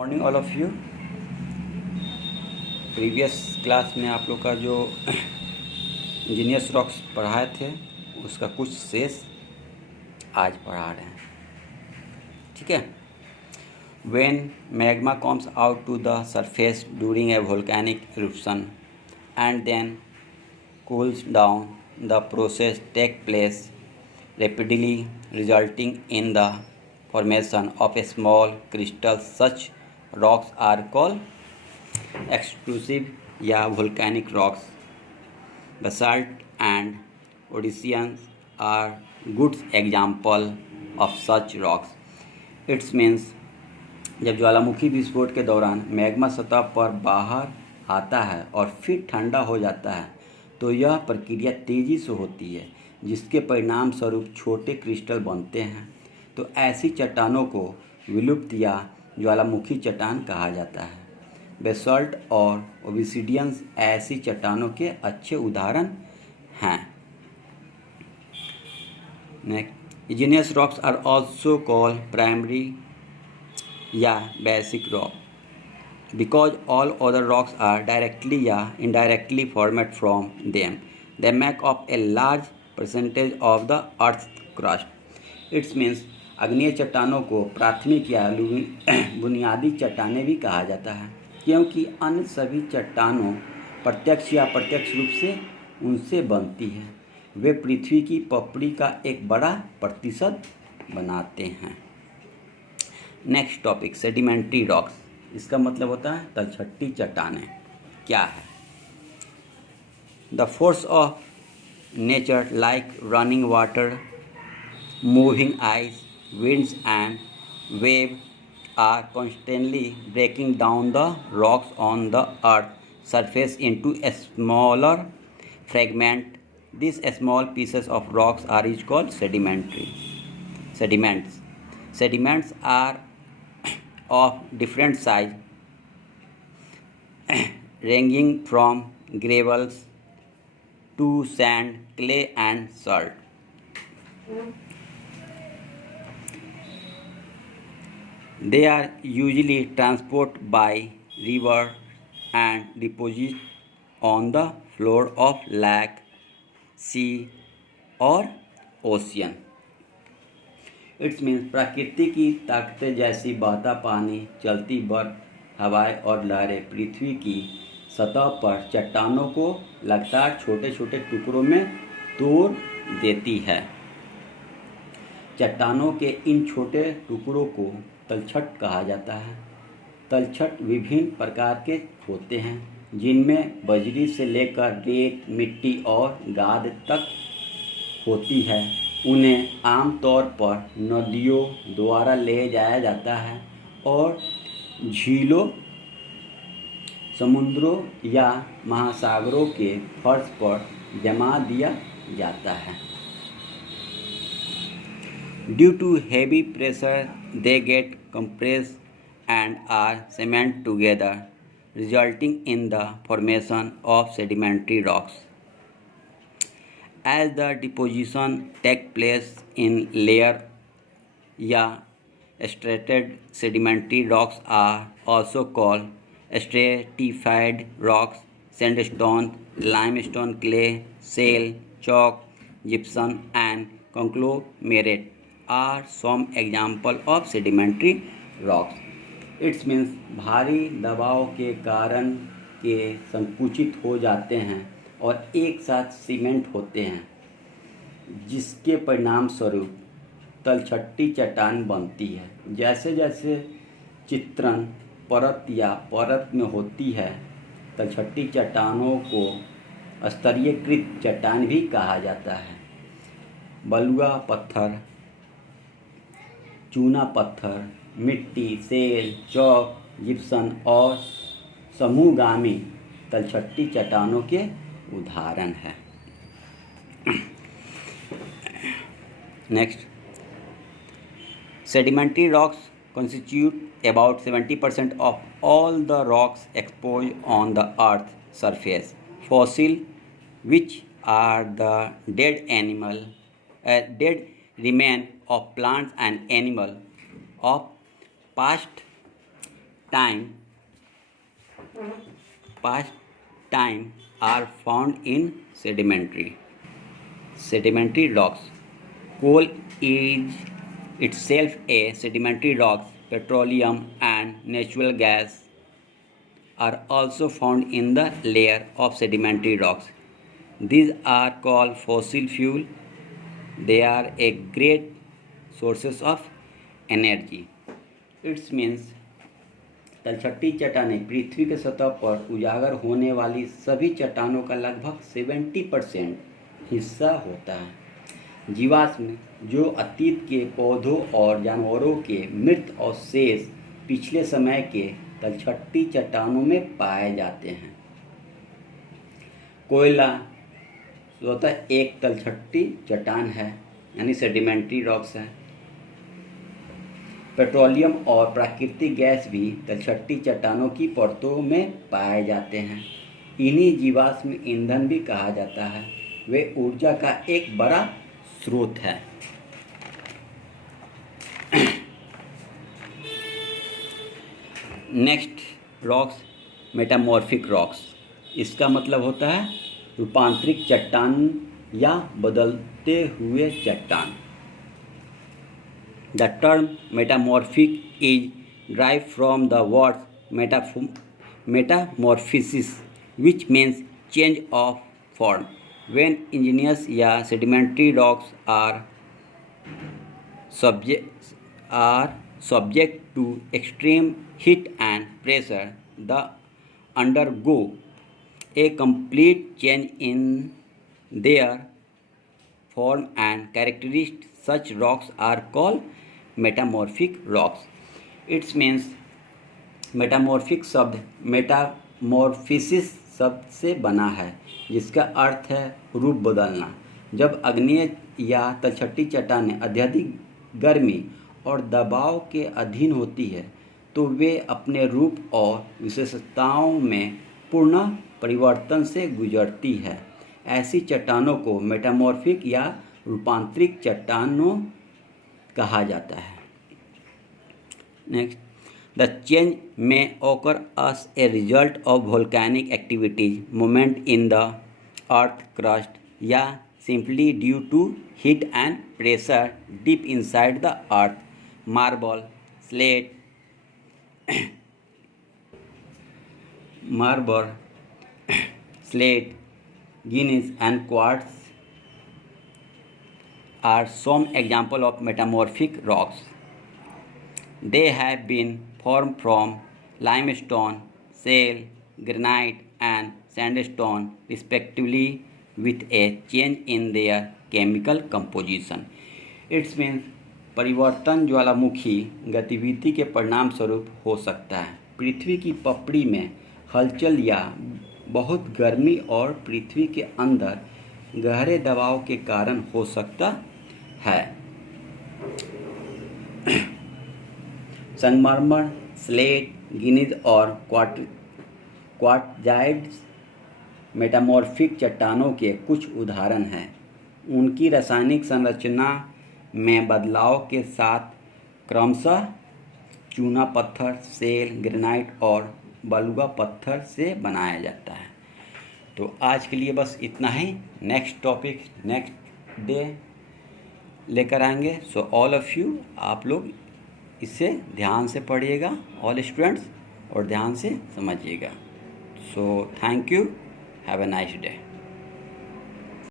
Morning all of you. Previous class में आप लोग का जो इंजीनियर्स रॉक्स पढ़ाए थे उसका कुछ शेष आज पढ़ा रहे हैं। ठीक है। When magma comes out to the surface during a volcanic eruption and then cools down, the process takes place rapidly, resulting in the formation of a small crystals. Such rocks are called extrusive या volcanic rocks. Basalt and Odysseans are good example of such rocks. It means जब ज्वालामुखी विस्फोट के दौरान magma सतह पर बाहर आता है और फिर ठंडा हो जाता है तो यह प्रक्रिया तेज़ी से होती है, जिसके परिणाम स्वरूप छोटे क्रिस्टल बनते हैं। तो ऐसी चट्टानों को विलुप्त या ज्वालामुखी चट्टान कहा जाता है। बेसाल्ट और ओब्सिडियंस ऐसी चट्टानों के अच्छे उदाहरण हैं। Next, igneous rocks are also called primary या basic rock because all other rocks are directly या indirectly formed from them. They make up a large percentage of the earth's crust. It means अग्नेय चट्टानों को प्राथमिक या बुनियादी चट्टानें भी कहा जाता है, क्योंकि अन्य सभी चट्टानों प्रत्यक्ष या अप्रत्यक्ष रूप से उनसे बनती है। वे पृथ्वी की पपड़ी का एक बड़ा प्रतिशत बनाते हैं। Next topic, sedimentary rocks. इसका मतलब होता है तलछट्टी चट्टानें। क्या है? The force of nature like running water, moving ice, winds and wave are constantly breaking down the rocks on the earth's surface into a smaller fragment. These small pieces of rocks are called sediments. Sediments are of different size, ranging from gravels to sand, clay and salt. They are usually transported by river and deposited on the floor of lake, sea or ocean. It means प्रकृति की ताकतें जैसी बहता पानी, चलती बर्फ, हवाएं और लहरें पृथ्वी की सतह पर चट्टानों को लगातार छोटे छोटे टुकड़ों में तोड़ देती है। चट्टानों के इन छोटे टुकड़ों को तलछट कहा जाता है। तलछट विभिन्न प्रकार के होते हैं, जिनमें बजरी से लेकर रेत, मिट्टी और गाद तक होती है। उन्हें आमतौर पर नदियों द्वारा ले जाया जाता है और झीलों, समुद्रों या महासागरों के फर्श पर जमा दिया जाता है। Due to heavy pressure, they get compressed and are cemented together, resulting in the formation of sedimentary rocks. As the deposition takes place in layer या stratified, sedimentary rocks are also called stratified rocks. Sandstone, limestone, clay, shale, chalk, gypsum and conglomerate are some example of sedimentary rocks. It means भारी दबाव के कारण के संकुचित हो जाते हैं और एक साथ सीमेंट होते हैं, जिसके परिणाम स्वरूप तलछट्टी चट्टान बनती है। जैसे जैसे चित्रण परत या परत में होती है, तलछट्टी चट्टानों को स्तरीयकृत चट्टान भी कहा जाता है। बलुआ पत्थर, चूना पत्थर, मिट्टी, सेल, चौक, जिप्सम और समूहगामी तलछट्टी चट्टानों के उदाहरण हैं। Next, sedimentary rocks constitute about 70% of all the rocks exposed on the earth's surface. Fossil, which are the dead remains of plants and animals of past time past time are found in sedimentary rocks. Coal is itself a sedimentary rock. Petroleum and natural gas are also found in the layer of sedimentary rocks. These are called fossil fuel. They are a great sources of energy. It means तलछटी चट्टानें पृथ्वी के सतह पर उजागर होने वाली सभी चट्टानों का लगभग 70% हिस्सा होता है। जीवाश्म जो अतीत के पौधों और जानवरों के मृत अवशेष पिछले समय के तलछटी चट्टानों में पाए जाते हैं। कोयला स्वतः एक तलछटी चट्टान है, यानी सेडिमेंट्री रॉक्स है। पेट्रोलियम और प्राकृतिक गैस भी तलछटी चट्टानों की परतों में पाए जाते हैं। इन्हीं जीवाश्म ईंधन भी कहा जाता है। वे ऊर्जा का एक बड़ा स्रोत है। Next rocks, metamorphic rocks. इसका मतलब होता है रूपांतरिक चट्टान या बदलते हुए चट्टान। The term metamorphic is derived from the word metamorphosis, which means change of form. When igneous या sedimentary rocks are subject to extreme heat and pressure, they undergo a complete change in their form and characteristics. Such rocks are called metamorphic rocks. It's means metamorphic शब्द metamorphosis शब्द से बना है, जिसका अर्थ है रूप बदलना। जब अग्नेय या तलछटी चट्टानें अत्यधिक गर्मी और दबाव के अधीन होती है तो वे अपने रूप और विशेषताओं में पूर्ण परिवर्तन से गुजरती है। ऐसी चट्टानों को मेटामॉर्फिक या रूपांतरिक चट्टानों कहा जाता है। नेक्स्ट, द चेंज में occur as a result of volcanic activities, movement in the earth crust, या simply due to heat and pressure deep inside the earth. Marble, slate, gneiss and quartz are some examples of metamorphic rocks. They have been formed from limestone, shale, granite and sandstone respectively, with a change in their chemical composition. It means परिवर्तन ज्वालामुखी गतिविधि के परिणाम स्वरूप हो सकता है। पृथ्वी की पपड़ी में हलचल या बहुत गर्मी और पृथ्वी के अंदर गहरे दबाव के कारण हो सकता है। संगमरमर, स्लेट, गिनीज और क्वार्ट्जाइट्स मेटामॉर्फिक चट्टानों के कुछ उदाहरण हैं। उनकी रासायनिक संरचना में बदलाव के साथ क्रमशः चूना पत्थर, शेल, ग्रेनाइट और बलुआ पत्थर से बनाया जाता है। तो आज के लिए बस इतना ही। नेक्स्ट टॉपिक नेक्स्ट डे लेकर आएंगे। सो ऑल ऑफ यू, आप लोग इसे ध्यान से पढ़िएगा, ऑल स्टूडेंट्स, और ध्यान से समझिएगा। So thank you, have a nice day.